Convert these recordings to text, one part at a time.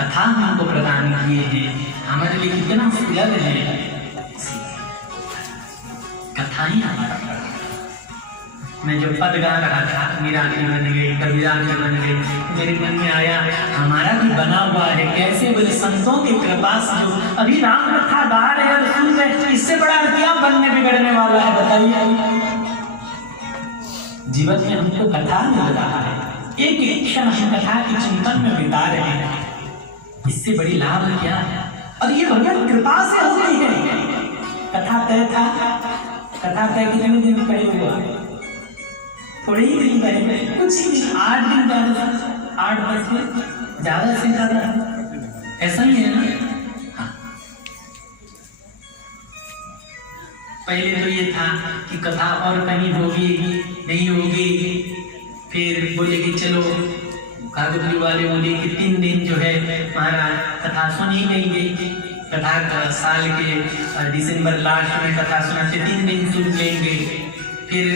कथा हमको प्रदान किए हैं, हमारे लिए कितना सुलभ है। कथा ही हमारा। मैं जो पद गा रहा था, मीरा की बन गई, कबीरा की बन गई, मेरे मन में आया हमारा भी बना हुआ है। कैसे बोले संतों की कृपा से जो अभी राम कथा गा रहे और सुन रहे, इससे बड़ा क्या बनने बिगड़ने वाला है बताइए। जीवन में हमको कथा मिल रहा है, एक एक क्षण हम कथा के चिंतन में बिता रहे हैं, इससे बड़ी लाभ क्या है। और ये भगवान कृपा से होती है। कथा तय था, कथा तय कितने दिन पहले हुआ, थोड़े ही दिन पहले, कुछ ही 8 दिन पहले, 8-10 दिन, ज्यादा से ज्यादा ऐसा ही है ना। हाँ। पहले तो ये था कि कथा और कहीं होगी नहीं होगी, फिर बोले कि चलो कागुली वाले बोले कि 3 दिन जो है महाराज कथा सुनी नहीं गई। कथा का साल के दिसंबर लास्ट में कथा सुनाते, 3 दिन सुन लेंगे। फिर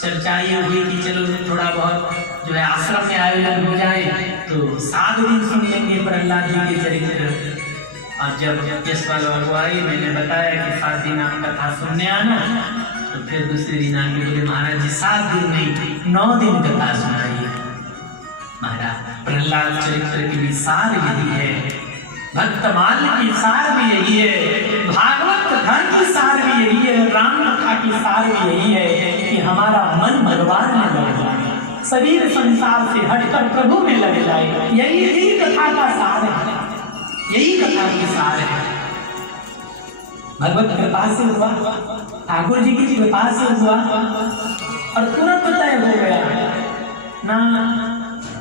चर्चा ये हुई कि चलो थोड़ा बहुत जो है आश्रम में आयोजन हो जाए तो 7 दिन सुन लेंगे प्रहलाद जी के चरित्र। और जब यशपाल बाबू आए, मैंने बताया कि 7 दिन आप कथा सुनने आना, तो फिर दूसरे दिन आके बोले महाराज जी 7 दिन नहीं 9 दिन कथा सुनाइए। महाराज प्रहलाद चरित्र की भी सार यही है, भक्तमाल की सार भी यही है, भागवत कथा की सार भी यही है, राम कथा की सार भी यही है कि हमारा मन भगवान में लग जाए, शरीर संसार से हटकर प्रभु में लग जाए। यही कथा का सार है, यही कथा की सार है। भगवत कृपा से हुआ, ठाकुर जी की कृपा से हुआ और तुरंत तय हो गया ना।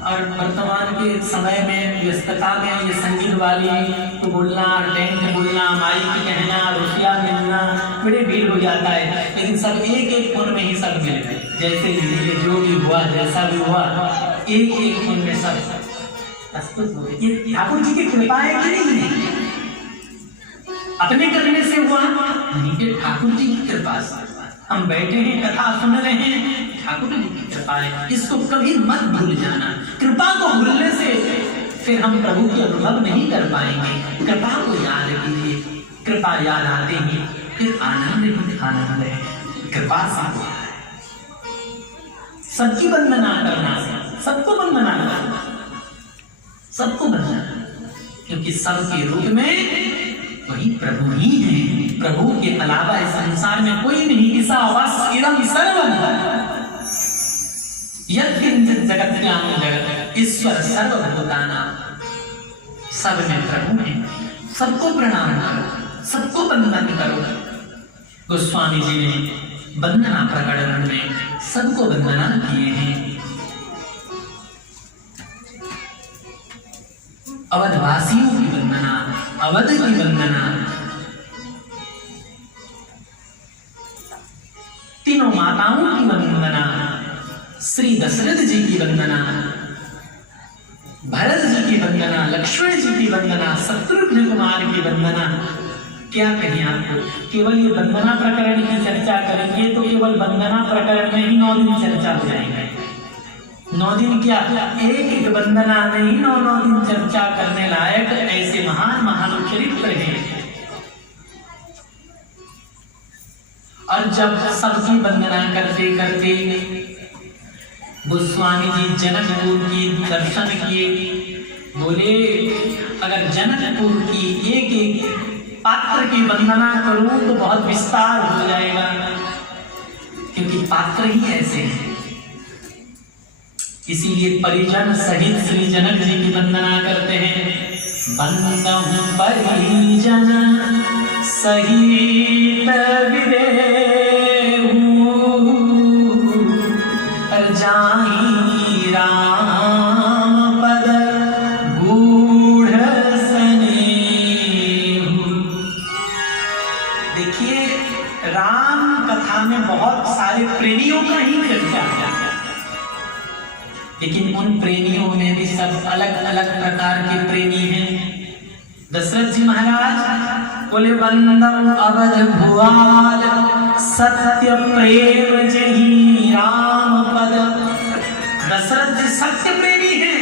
और वर्तमान के समय में व्यस्तता में ये संगीत वाली तो बोलना, टेंट बोलना, माइक कहना, रुपया मिलना, बड़े भीड़ हो जाता है। लेकिन सब एक फोन में ही सब मिल गए, जैसे भी जो भी हुआ, जैसा भी हुआ, एक फोन में सब प्रस्तुत हो गए। ये ठाकुर जी की कृपा है कि नहीं है? अपने करने से हुआ नहीं, कि ठाकुर जी की कृपा से हम बैठे हैं, कथा सुन रहे हैं, ठाकुर जी की कृपा है। इसको कभी मत भूल जाना। कृपा को भूलने से फिर हम प्रभु की अनुभव नहीं कर पाएंगे। कृपा को याद कीजिए, कृपा याद आते ही फिर आनंद ही आनंद है। कृपा से सबकी वंदना करना, सबको वंदना करना, सबको वंदना, क्योंकि सबके रूप में वही प्रभु ही है। प्रभु के अलावा इस संसार में कोई नहीं। ईशावास्यम सर्वम यद्किंचित् जगत्याम जगत् ईश्वर सर्वभूतानां, सब में प्रभु है। सबको प्रणाम करो, सबको वंदन करो। गोस्वामी जी ने वंदना प्रकरण में सबको वंदना किए हैं। अवधवासियों की वंदना, अवध की वंदना, तीनों माताओं की वंदना, श्री दशरथ जी की वंदना, भरत जी की वंदना, लक्ष्मण जी की वंदना, शत्रुघ्न कुमार की वंदना। क्या कहें आपको, केवल ये वंदना प्रकरण की चर्चा करेंगे तो केवल वंदना प्रकरण में ही 9 दिन चर्चा हो जाएंगे। 9 दिन क्या, एक वंदना नहीं, 9 दिन चर्चा करने लायक ऐसे महान महान चरित्र हैं। और जब सबकी वंदना करते करते गोस्वामी जी जनकपुर की दर्शन किए, बोले अगर जनकपुर की एक एक पात्र की वंदना करूं तो बहुत विस्तार हो जाएगा, क्योंकि पात्र ही ऐसे हैं। इसीलिए परिजन सहित श्री जनक जी की वंदना करते हैं। वंदहु परिजन सहित विदेहु, जाहि राम पद गूढ़ स्नेहु। देखिए, राम कथा में बहुत सारे प्रेमियों का ही चर्चा है, लेकिन उन प्रेमियों में भी सब अलग अलग प्रकार के प्रेमी हैं। दशरथ जी महाराज बोले वंदम अवध भुआल सत्य प्रेम जही राम पद। दशरथ जी सत्य प्रेमी हैं,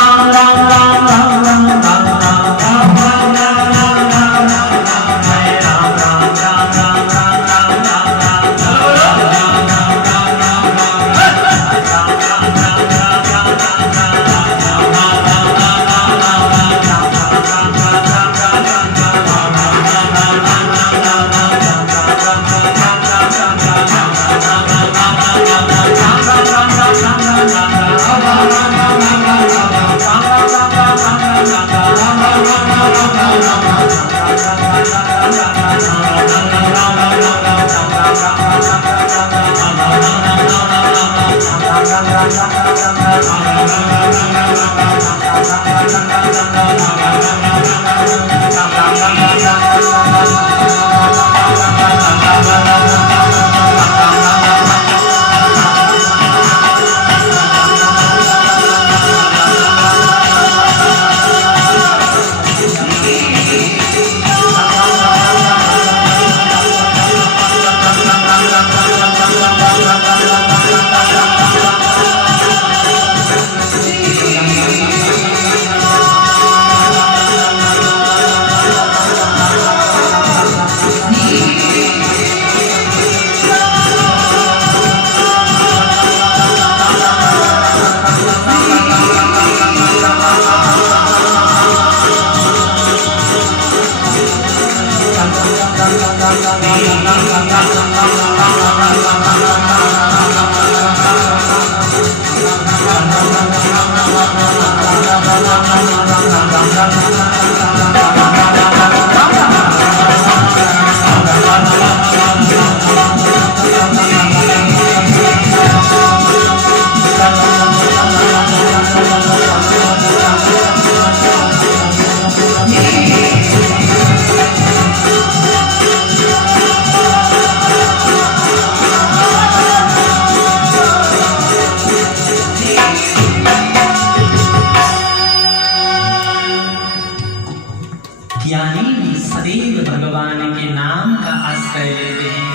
सुग्रीव भगवान के नाम का आश्रय लेते हैं।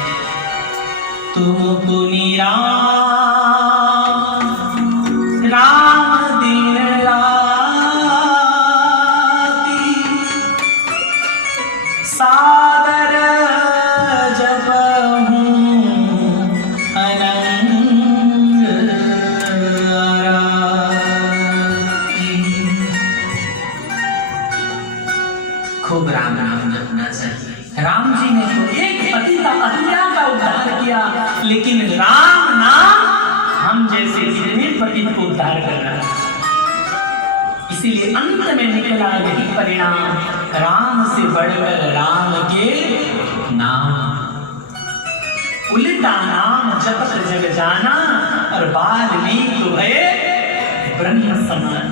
तुम पुनि राम दिन राती सादर जपहु अनंग आराती। खूब राम नाम जपना चाहिए। राम जी ने तो एक पतिता अहिल्या का उद्धार किया, लेकिन राम नाम हम जैसे कितने पतित को उद्धार कर रहा है। इसीलिए अंत में निकला यही परिणाम, राम से बढ़कर राम के नाम। उल्टा नाम जपत जग जाना और वाल्मीकि तो भये ब्रह्म समान।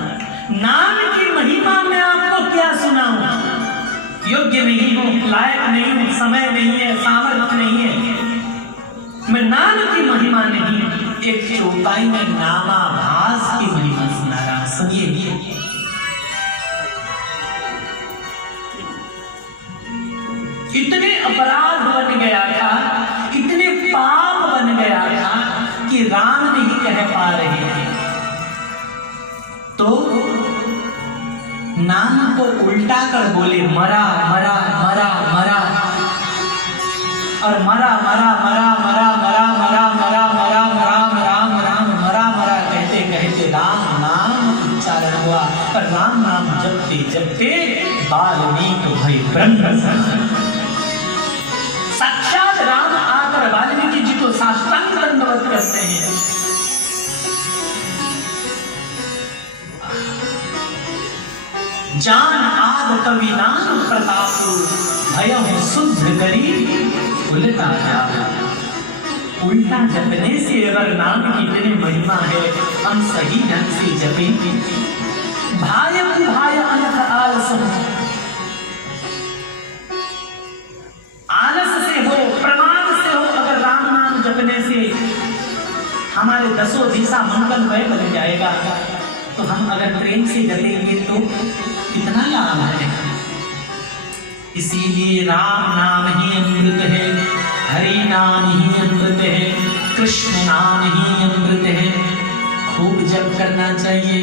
नाम की महिमा में आपको क्या सुनाऊं? योग्य नहीं हूं, लायक नहीं हूं, समय नहीं है, सामर्थ्य नहीं है। मैं नाम की महिमा नहीं, एक चौपाई में नामाभास की महिमा सुना रहा हूं। सुनिए, इतने अपराध बन गया था, इतने पाप बन गया था कि राम नहीं कह पा रहे थे, तो नाम को उल्टा कर बोले मरा मरा मरा मरा, और मरा मरा मरा मरा मरा मरा मरा मरा राम राम राम मरा मरा कहते कहते राम नाम उच्चारण हुआ। और राम नाम जपते जपते वाल्मीकि भई ब्रह्म समान। साक्षात राम आकर वाल्मीकि जी को साष्टांग दंडवत करते हैं। जान आद कवि नाम प्रताप भयहु शुद्ध करी उल्टा जाप। उल्टा जपने से अगर नाम की इतनी महिमा है, हम सही ढंग से जपेंगे। भाय भाय अनथ आलस, आलस से हो, प्रमाद से हो, अगर राम नाम जपने से हमारे दसों दिशा मंगलमय बन जाएगा, तो हम अगर प्रेम से जपेंगे तो कितना लाभ है। इसीलिए राम नाम ही अमृत है, हरि नाम ही अमृत है, कृष्ण नाम ही अमृत है। खूब जप करना चाहिए।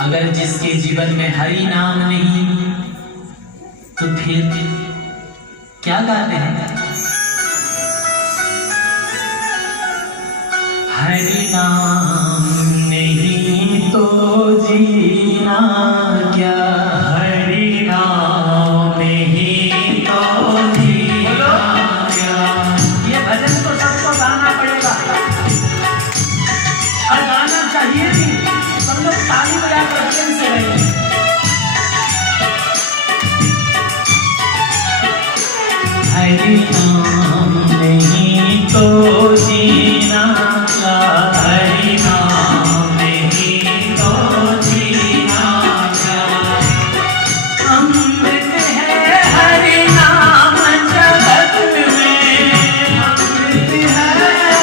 अगर जिसके जीवन में हरि नाम नहीं, तो फिर क्या गाते हैं? हरि नाम नहीं तो जीना क्या, हरि नाम नहीं तो जीना क्या। ये भजन तो सबको गाना पड़ेगा और गाना चाहिए भी। सब लोग ताली बजाकर प्रेम से रहे। हरि नाम नहीं तो जीना क्या, हरि नाम नहीं तो जीना क्या। अमृत है हरि नाम जगत में, अमृत है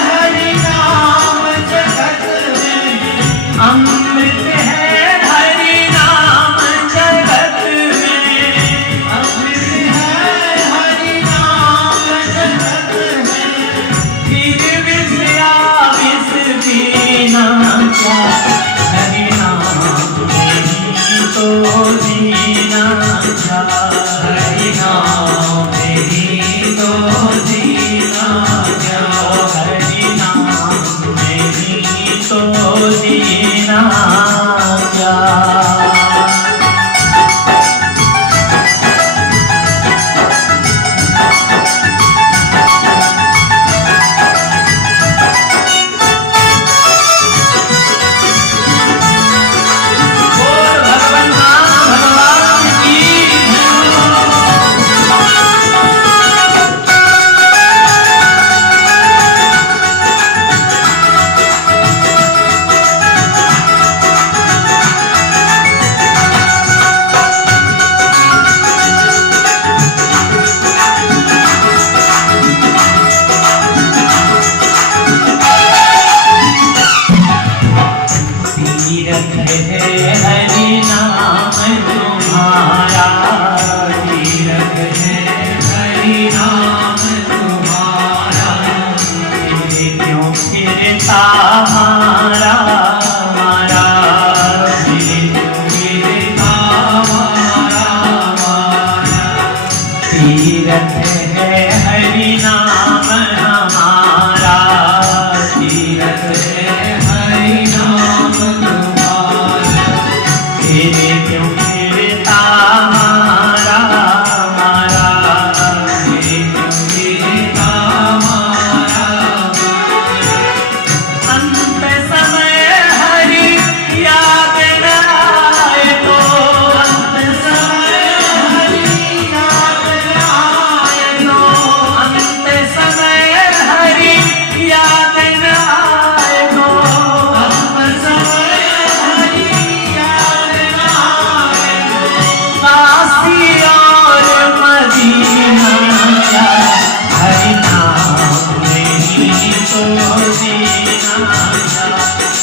हरि नाम जगत में, अमृत है हरि नाम जगत में, अमृत है हरि नाम जगत तीरथ है हरि नाम हमारा, तीरथ है हरि नाम तुम्हारा। तेरे क्यों गिरता मारा मारा, तेरे क्यों गिरता मारा। अंत समय हरि याद न आए तो, अंत समय हरि याद न आए तो, अंत समय हरि याद न आए तो, अंत समय हरि याद न आए तो। काशी और मदीना का हरि नाम नहीं तो जीना,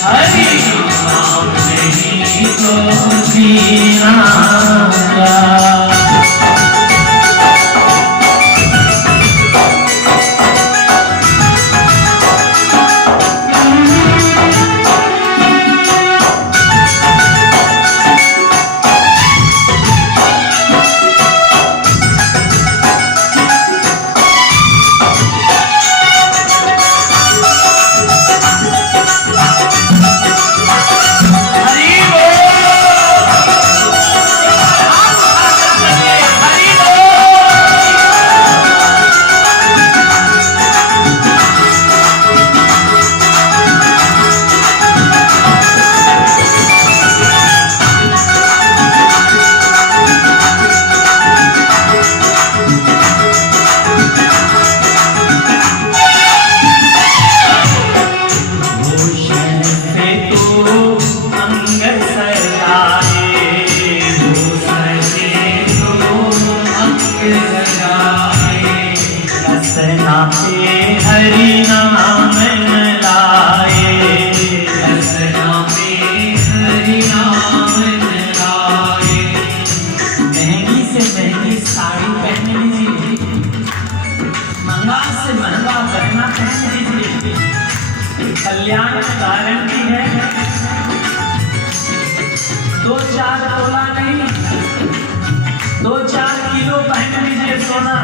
हरि नाम नहीं तो जीना। हरि नाम लाए, रसना में हरि नाम लाए। महंगी से महंगी साड़ी पहन लीजिए, महंगा से महंगा गहना पहन लीजिए, कल्याण गारंटी है। 2-4 तोला नहीं, 2-4 किलो पहन लीजिए सोना,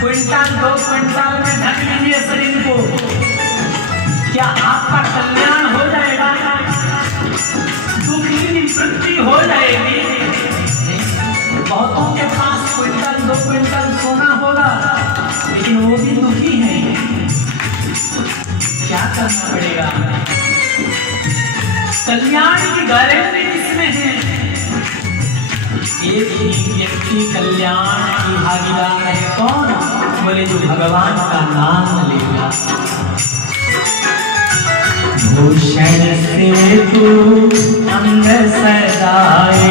क्विंटल 2 क्विंटल में ढक लीजिए शरीर को। क्या आपका कल्याण हो जाएगा? दुख की निवृत्ति हो जाएगी? बहुतों के पास क्विंटल 2 क्विंटल सोना होगा, लेकिन वो भी दुखी हैं। क्या करना पड़ेगा? कल्याण की गारंटी किसमें है? एक ही व्यक्ति कल्याण की भागीदार है। कौन? बोले जो भगवान का नाम लेगा। भूषण से तू अंग सजाए,